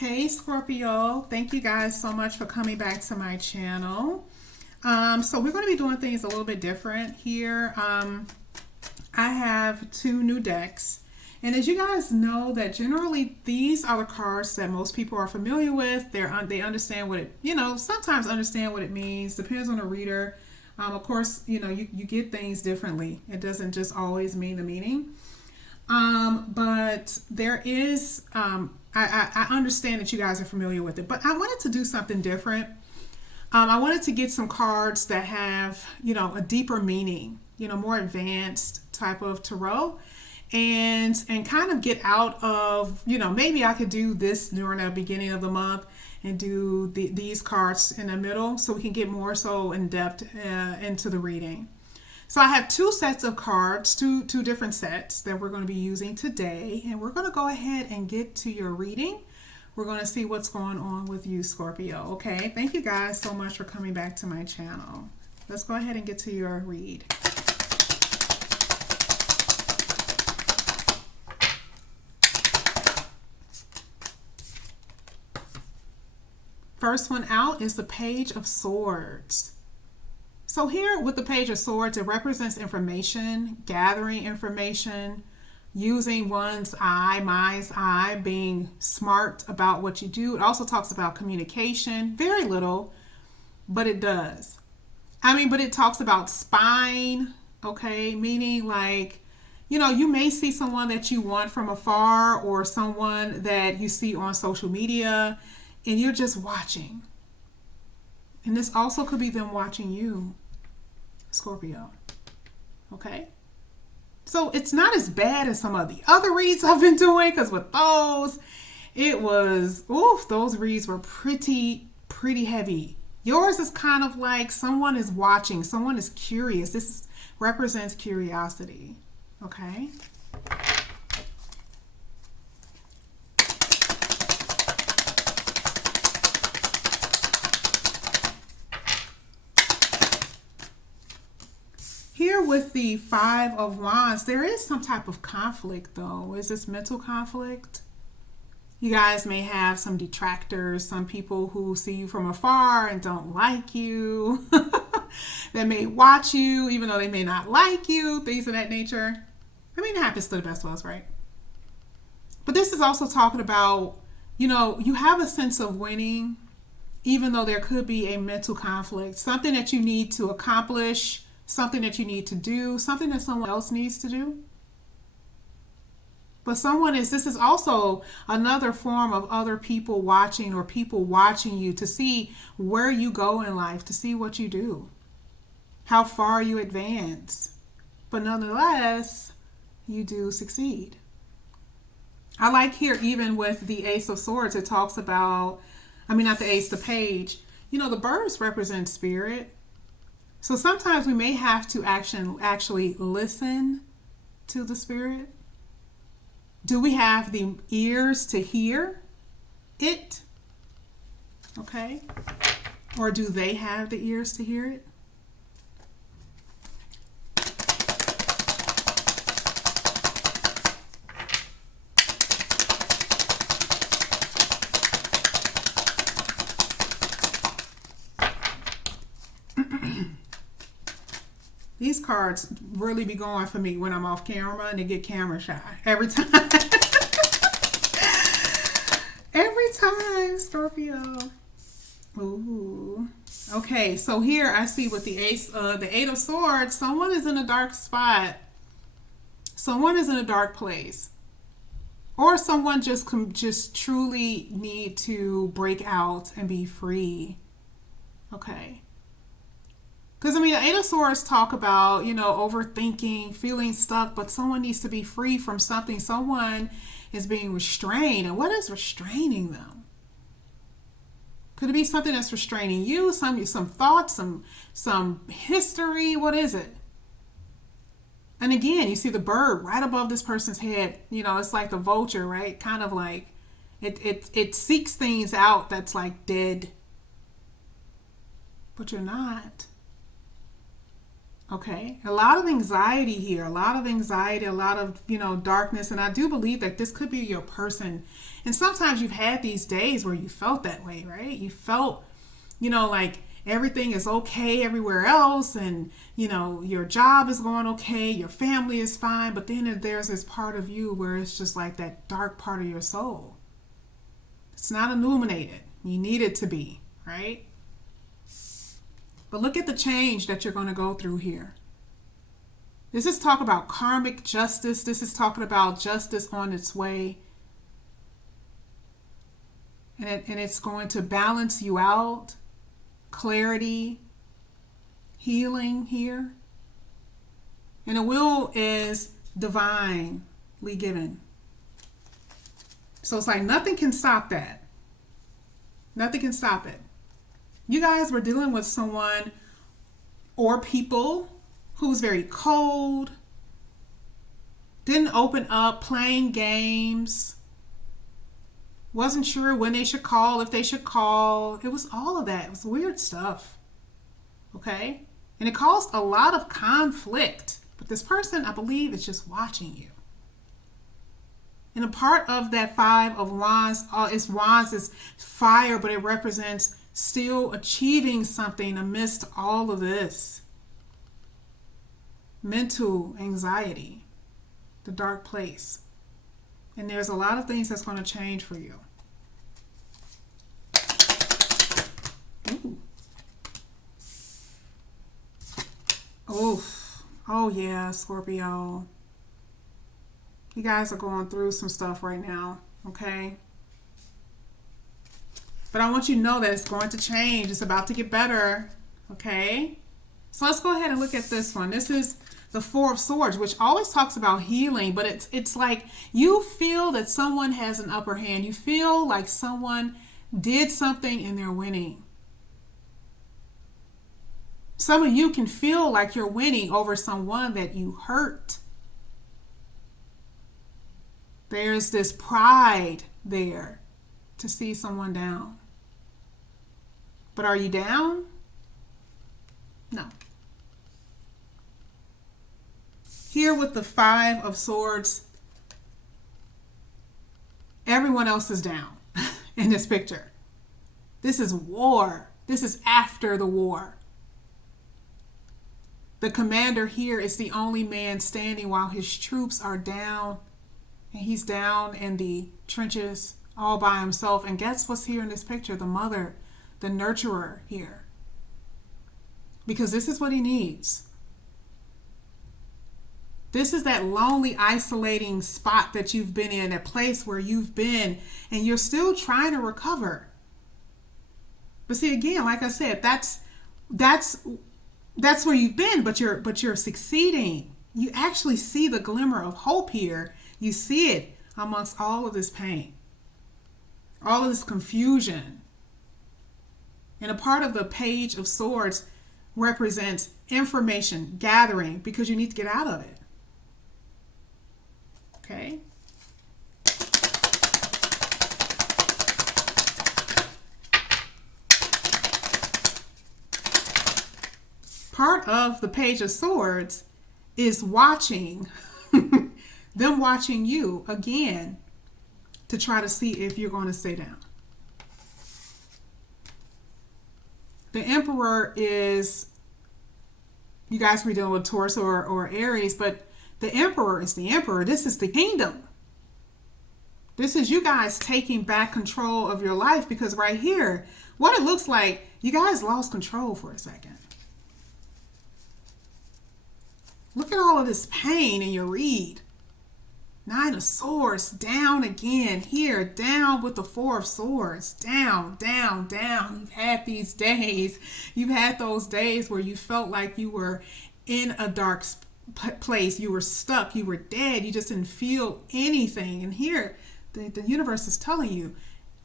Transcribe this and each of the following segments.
Hey Scorpio, thank you guys so much for coming back to my channel. So we're going to be doing things a little bit different here. I have two new decks. And as you guys know, that generally these are the cards that most people are familiar with. They understand what it, sometimes understand what it means. Depends on the reader. Of course, you get things differently. It doesn't just always mean the meaning. But there is, I understand that you guys are familiar with it, but I wanted to do something different. I wanted to get some cards that have, a deeper meaning, more advanced type of tarot, and kind of get out of, maybe I could do this during the beginning of the month and do these cards in the middle so we can get more so in depth into the reading. So I have two sets of cards, two different sets that we're going to be using today, and we're going to go ahead and get to your reading. We're going to see what's going on with you, Scorpio. Okay, thank you guys so much for coming back to my channel. Let's go ahead and get to your read. First one out is the Page of Swords. So here with the Page of Swords, it represents information, gathering information, using one's eye, mind's eye, being smart about what you do. It also talks about communication, very little, but it does. But it talks about spine, okay, meaning like, you may see someone that you want from afar or someone that you see on social media and you're just watching. And this also could be them watching you, Scorpio. Okay? So it's not as bad as some of the other reads I've been doing, because with those, it was, those reads were pretty heavy. Yours is kind of like someone is watching, someone is curious. This represents curiosity. Okay? Here with the Five of Wands, there is some type of conflict though. Is this mental conflict? You guys may have some detractors, some people who see you from afar and don't like you. That may watch you even though they may not like you, things of that nature. It happens to the best of us, right? But this is also talking about, you have a sense of winning even though there could be a mental conflict, something that you need to accomplish, something that you need to do, something that someone else needs to do. But this is also another form of other people watching or people watching you to see where you go in life, to see what you do, how far you advance. But nonetheless, you do succeed. I like here, even with the Ace of Swords, it talks about, not the Ace, the Page. The birds represent spirit. So sometimes we may have to actually listen to the spirit. Do we have the ears to hear it? Okay. Or do they have the ears to hear it? These cards really be going for me when I'm off camera, and they get camera shy every time. Every time, Scorpio. Ooh. Okay, so here I see with the Eight of Swords, someone is in a dark spot. Someone is in a dark place. Or someone just truly need to break out and be free. Okay. Because, the Eight of Swords talk about, overthinking, feeling stuck, but someone needs to be free from something. Someone is being restrained. And what is restraining them? Could it be something that's restraining you? Some thoughts, some history? What is it? And again, you see the bird right above this person's head. It's like the vulture, right? Kind of like it seeks things out that's like dead. But you're not. Okay, a lot of anxiety here, a lot of anxiety, a lot of, darkness. And I do believe that this could be your person. And sometimes you've had these days where you felt that way, right? You felt, like everything is okay everywhere else, and, your job is going okay, your family is fine. But then there's this part of you where it's just like that dark part of your soul. It's not illuminated. You need it to be, right? But look at the change that you're going to go through here. This is talking about karmic justice. This is talking about justice on its way. And it's going to balance you out. Clarity. Healing here. And the will is divinely given. So it's like nothing can stop that. Nothing can stop it. You guys were dealing with someone or people who's very cold, didn't open up, playing games, wasn't sure when they should call, if they should call. It was all of that. It was weird stuff. Okay? And it caused a lot of conflict. But this person, I believe, is just watching you. And a part of that Five of Wands is fire, but it represents still achieving something amidst all of this. Mental anxiety, the dark place. And there's a lot of things that's going to change for you. Ooh. Oof. Oh yeah, Scorpio. You guys are going through some stuff right now, okay? But I want you to know that it's going to change. It's about to get better, okay? So let's go ahead and look at this one. This is the Four of Swords, which always talks about healing, but it's like you feel that someone has an upper hand. You feel like someone did something and they're winning. Some of you can feel like you're winning over someone that you hurt. There's this pride there to see someone down. But are you down? No. Here with the Five of Swords, everyone else is down in this picture. This is war. This is after the war. The commander here is the only man standing while his troops are down. And he's down in the trenches all by himself. And guess what's here in this picture? The mother, the nurturer here. Because this is what he needs. This is that lonely, isolating spot that you've been in, that place where you've been, and you're still trying to recover. But see, again, like I said, that's where you've been, but you're succeeding. You actually see the glimmer of hope here. You see it amongst all of this pain, all of this confusion. And a part of the Page of Swords represents information gathering, because you need to get out of it. Okay. Part of the Page of Swords is watching, them watching you again to try to see if you're going to stay down. The Emperor is, you guys be dealing with Taurus or Aries, but the Emperor is the Emperor. This is the kingdom. This is you guys taking back control of your life, because right here, what it looks like, you guys lost control for a second. Look at all of this pain in your read. Nine of Swords, down again. Here, down with the Four of Swords. Down, down, down. You've had these days. You've had those days where you felt like you were in a dark place. You were stuck. You were dead. You just didn't feel anything. And here, the universe is telling you,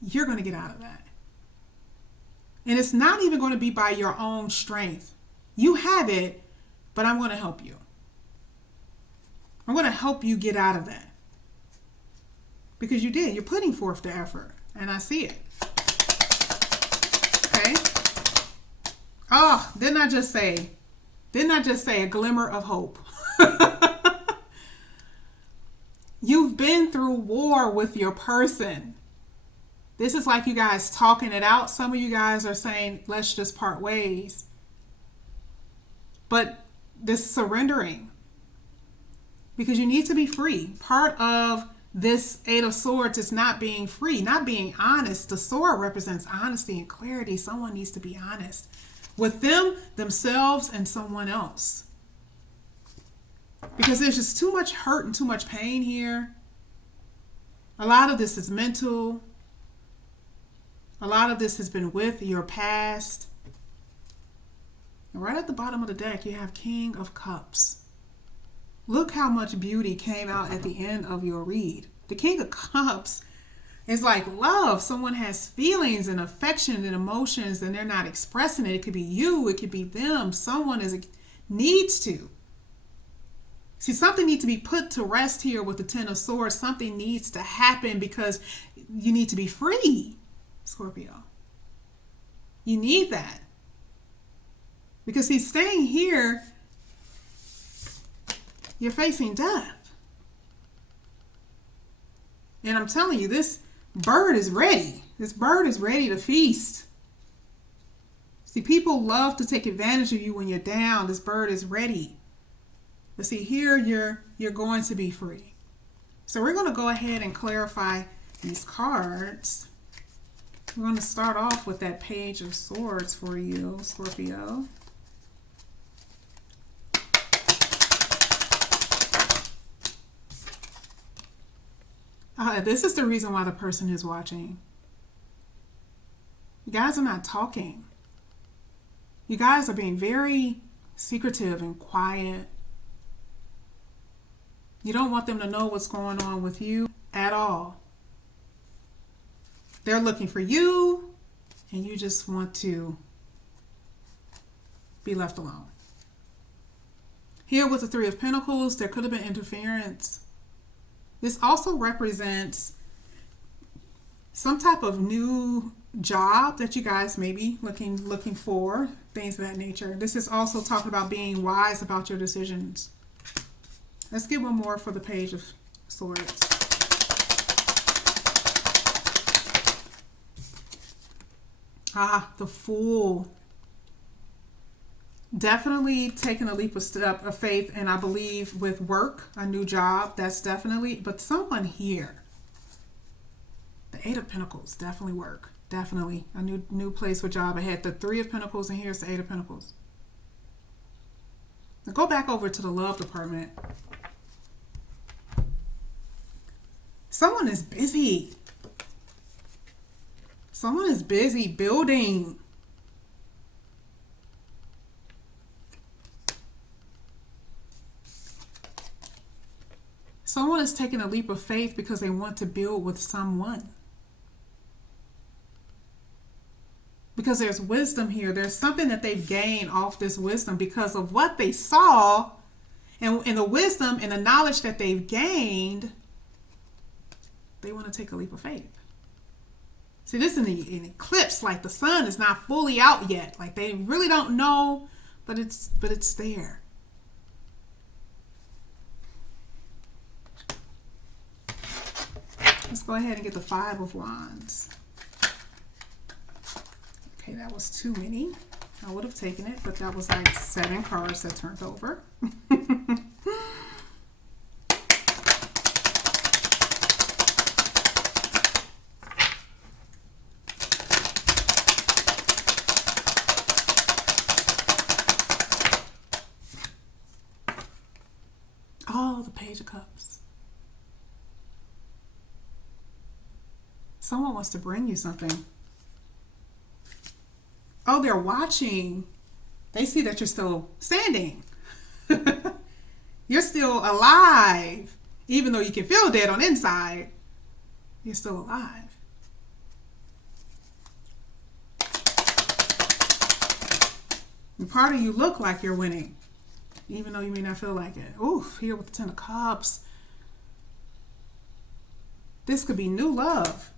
you're going to get out of that. And it's not even going to be by your own strength. You have it, but I'm going to help you. I'm going to help you get out of that. Because you did. You're putting forth the effort. And I see it. Okay? Oh, didn't I just say Didn't I just say a glimmer of hope? You've been through war with your person. This is like you guys talking it out. Some of you guys are saying, let's just part ways. But this surrendering, because you need to be free. Part of this Eight of Swords is not being free, not being honest. The sword represents honesty and clarity. Someone needs to be honest with them, themselves, and someone else. Because there's just too much hurt and too much pain here. A lot of this is mental. A lot of this has been with your past. And right at the bottom of the deck, you have King of Cups. Look how much beauty came out at the end of your read. The King of Cups is like love. Someone has feelings and affection and emotions and they're not expressing it. It could be you. It could be them. Someone needs to. See, something needs to be put to rest here with the Ten of Swords. Something needs to happen because you need to be free, Scorpio. You need that. Because he's staying here, you're facing death. And I'm telling you, this bird is ready. This bird is ready to feast. See, people love to take advantage of you when you're down. This bird is ready. But see, here you're going to be free. So we're going to go ahead and clarify these cards. We're going to start off with that Page of Swords for you, Scorpio. This is the reason why the person is watching. You guys are not talking. You guys are being very secretive and quiet. You don't want them to know what's going on with you at all. They're looking for you, and you just want to be left alone. Here with the Three of Pentacles, there could have been interference. This also represents some type of new job that you guys may be looking for, things of that nature. This is also talking about being wise about your decisions. Let's get one more for the Page of Swords. The Fool. Definitely taking a leap of faith, and I believe with work, a new job, that's definitely, but someone here, the Eight of Pentacles, definitely work, definitely a new place for job ahead. The Three of Pentacles, and here's the Eight of Pentacles. Now go back over to the love department. Someone is busy. Someone is busy building. Someone is taking a leap of faith because they want to build with someone. Because there's wisdom here. There's something that they've gained off this wisdom because of what they saw and the wisdom and the knowledge that they've gained. They want to take a leap of faith. See, this is an eclipse, like the sun is not fully out yet. Like they really don't know, but it's there. Let's go ahead and get the Five of Wands. Okay, that was too many. I would have taken it, but that was like 7 cards that turned over. Oh, the Page of Cups. Someone wants to bring you something. Oh, they're watching. They see that you're still standing. You're still alive. Even though you can feel dead on the inside, you're still alive. And part of you look like you're winning, even though you may not feel like it. Oof, here with the Ten of Cups. This could be new love.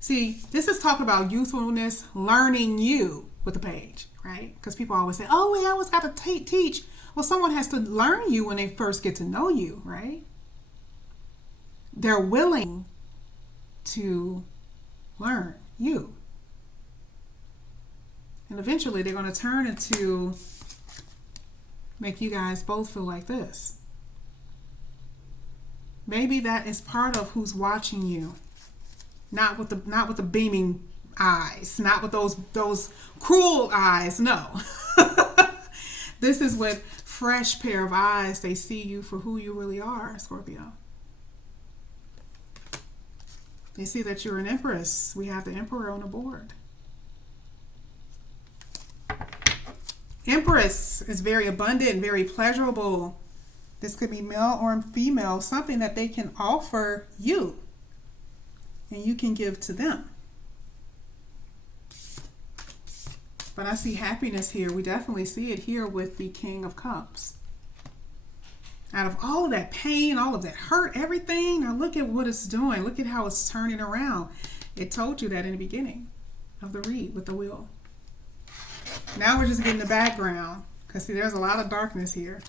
See, this is talking about youthfulness, learning you with the Page. right? Because people always say, oh, we always got to teach. Well, someone has to learn you when they first get to know you, right? They're willing to learn you. And eventually they're going to turn into make you guys both feel like this. Maybe that is part of who's watching you. Not with the beaming eyes, not with those cruel eyes. No. This is with fresh pair of eyes. They see you for who you really are, Scorpio. They see that you're an empress. We have the emperor on the board. Empress is very abundant, very pleasurable. This could be male or female, something that they can offer you and you can give to them. But I see happiness here. We definitely see it here with the King of Cups. Out of all of that pain, all of that hurt, everything, now look at what it's doing. Look at how it's turning around. It told you that in the beginning of the read with the wheel. Now we're just getting the background because see, there's a lot of darkness here.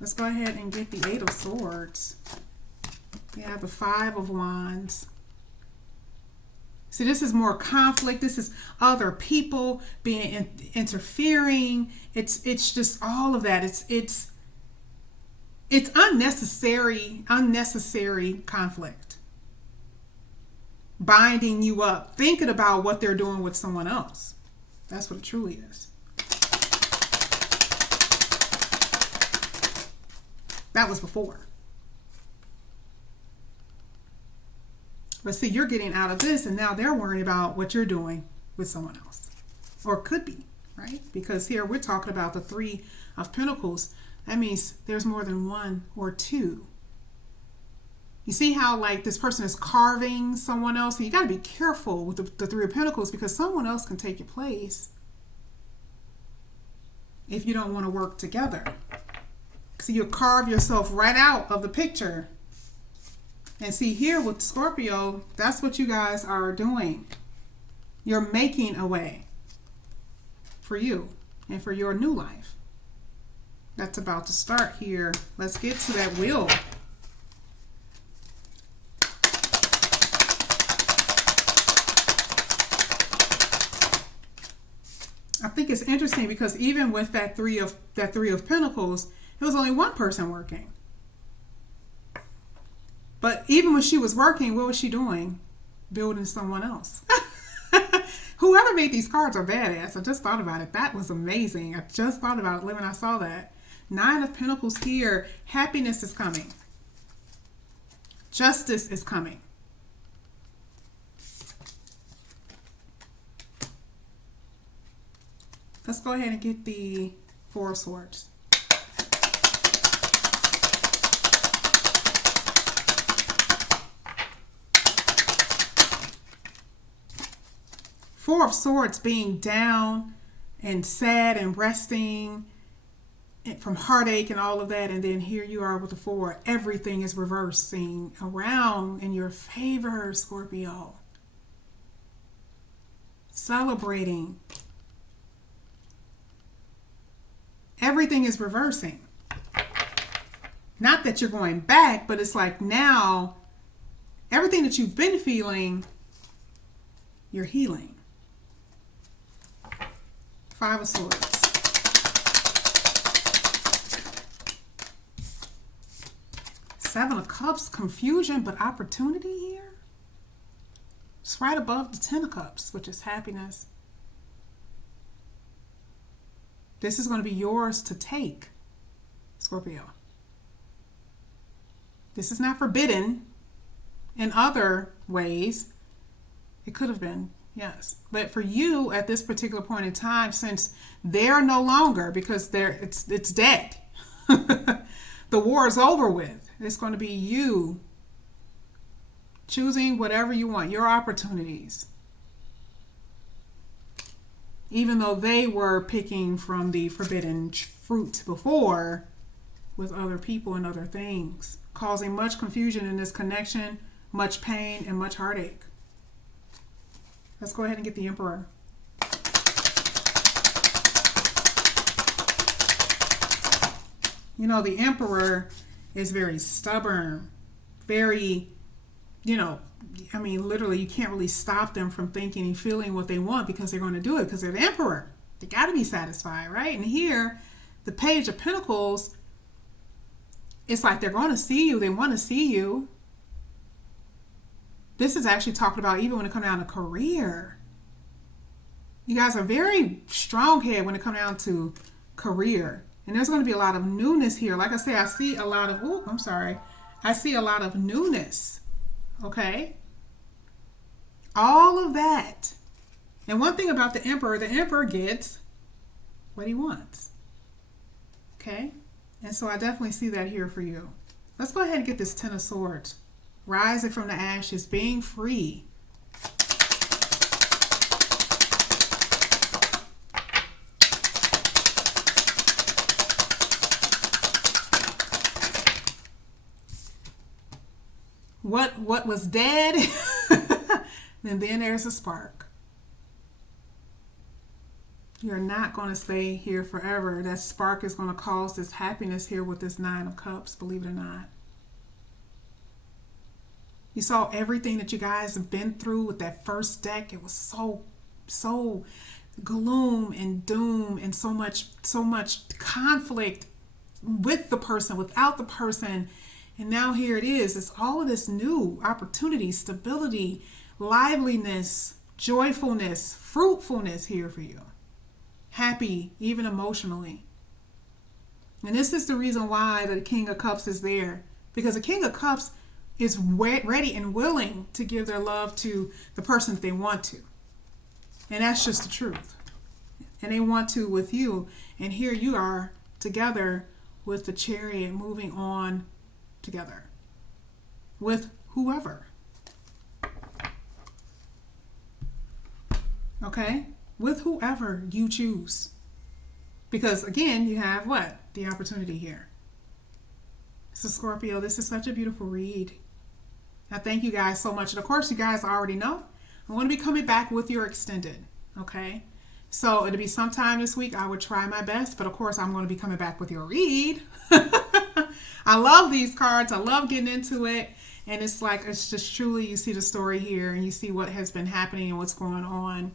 Let's go ahead and get the 8 of Swords. We have the 5 of Wands. See, this is more conflict. This is other people being interfering. It's just all of that. It's unnecessary conflict. Binding you up, thinking about what they're doing with someone else. That's what it truly is. That was before. But see, you're getting out of this and now they're worrying about what you're doing with someone else. Or could be, right? Because here we're talking about the 3 of Pentacles. That means there's more than 1 or 2. You see how like this person is carving someone else? So you got to be careful with the 3 of Pentacles because someone else can take your place if you don't want to work together. So you'll carve yourself right out of the picture. And see here with Scorpio, that's what you guys are doing. You're making a way for you and for your new life. That's about to start here. Let's get to that wheel. I think it's interesting because even with that 3 of Pentacles, it was only one person working. But even when she was working, what was she doing? Building someone else. Whoever made these cards are badass. I just thought about it. That was amazing. I just thought about it when I saw that. 9 of Pentacles here. Happiness is coming. Justice is coming. Let's go ahead and get the 4 of Swords. Four of Swords being down and sad and resting from heartache and all of that. And then here you are with the 4. Everything is reversing around in your favor, Scorpio. Celebrating. Everything is reversing. Not that you're going back, but it's like now everything that you've been feeling, you're healing. 5 of Swords. Seven of Cups, confusion, but opportunity here. It's right above the 10 of Cups, which is happiness. This is going to be yours to take, Scorpio. This is not forbidden in other ways. It could have been. Yes, but for you at this particular point in time, since they're no longer, because it's dead. The war is over with. It's going to be you choosing whatever you want, your opportunities. Even though they were picking from the forbidden fruit before with other people and other things, causing much confusion in this connection, much pain, and much heartache. Let's go ahead and get the Emperor. You know, the Emperor is very stubborn, very, you know, I mean, literally, you can't really stop them from thinking and feeling what they want because they're going to do it because they're the Emperor. They got to be satisfied, right? And here, the Page of Pentacles, it's like they're going to see you. They want to see you. This is actually talking about even when it comes down to career. You guys are very strong-headed when it comes down to career. And there's going to be a lot of newness here. Like I say, I see a lot of, oh, I'm sorry. I see a lot of newness. Okay? All of that. And one thing about the Emperor gets what he wants. Okay? And so I definitely see that here for you. Let's go ahead and get this Ten of Swords. Rising from the ashes, being free. What was dead, and then there's a spark. You're not going to stay here forever. That spark is going to cause this happiness here with this Nine of Cups, believe it or not. You saw everything that you guys have been through with that first deck. It was so gloom and doom and so much conflict with the person, without the person. And now here it is. It's all of this new opportunity, stability, liveliness, joyfulness, fruitfulness here for you. Happy, even emotionally. And this is the reason why the King of Cups is there. Because the King of Cups is ready and willing to give their love to the person that they want to. And that's just the truth. And they want to with you. And here you are together with the Chariot, moving on together with whoever. Okay? With whoever you choose. Because again, you have what? The opportunity here. So Scorpio, this is such a beautiful read. I thank you guys so much. And of course, you guys already know I'm going to be coming back with your extended. Okay? So it'll be sometime this week. I would try my best. But of course, I'm going to be coming back with your read. I love these cards. I love getting into it. And it's like, it's just truly, you see the story here and you see what has been happening and what's going on.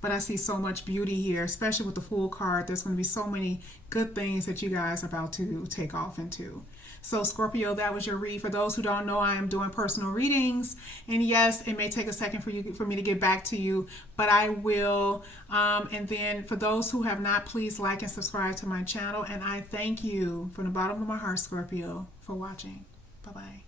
But I see so much beauty here, especially with the Fool card. There's going to be so many good things that you guys are about to take off into. So Scorpio, that was your read. For those who don't know, I am doing personal readings. And yes, it may take a second for me to get back to you, but I will. And then for those who have not, please like and subscribe to my channel. And I thank you from the bottom of my heart, Scorpio, for watching. Bye-bye.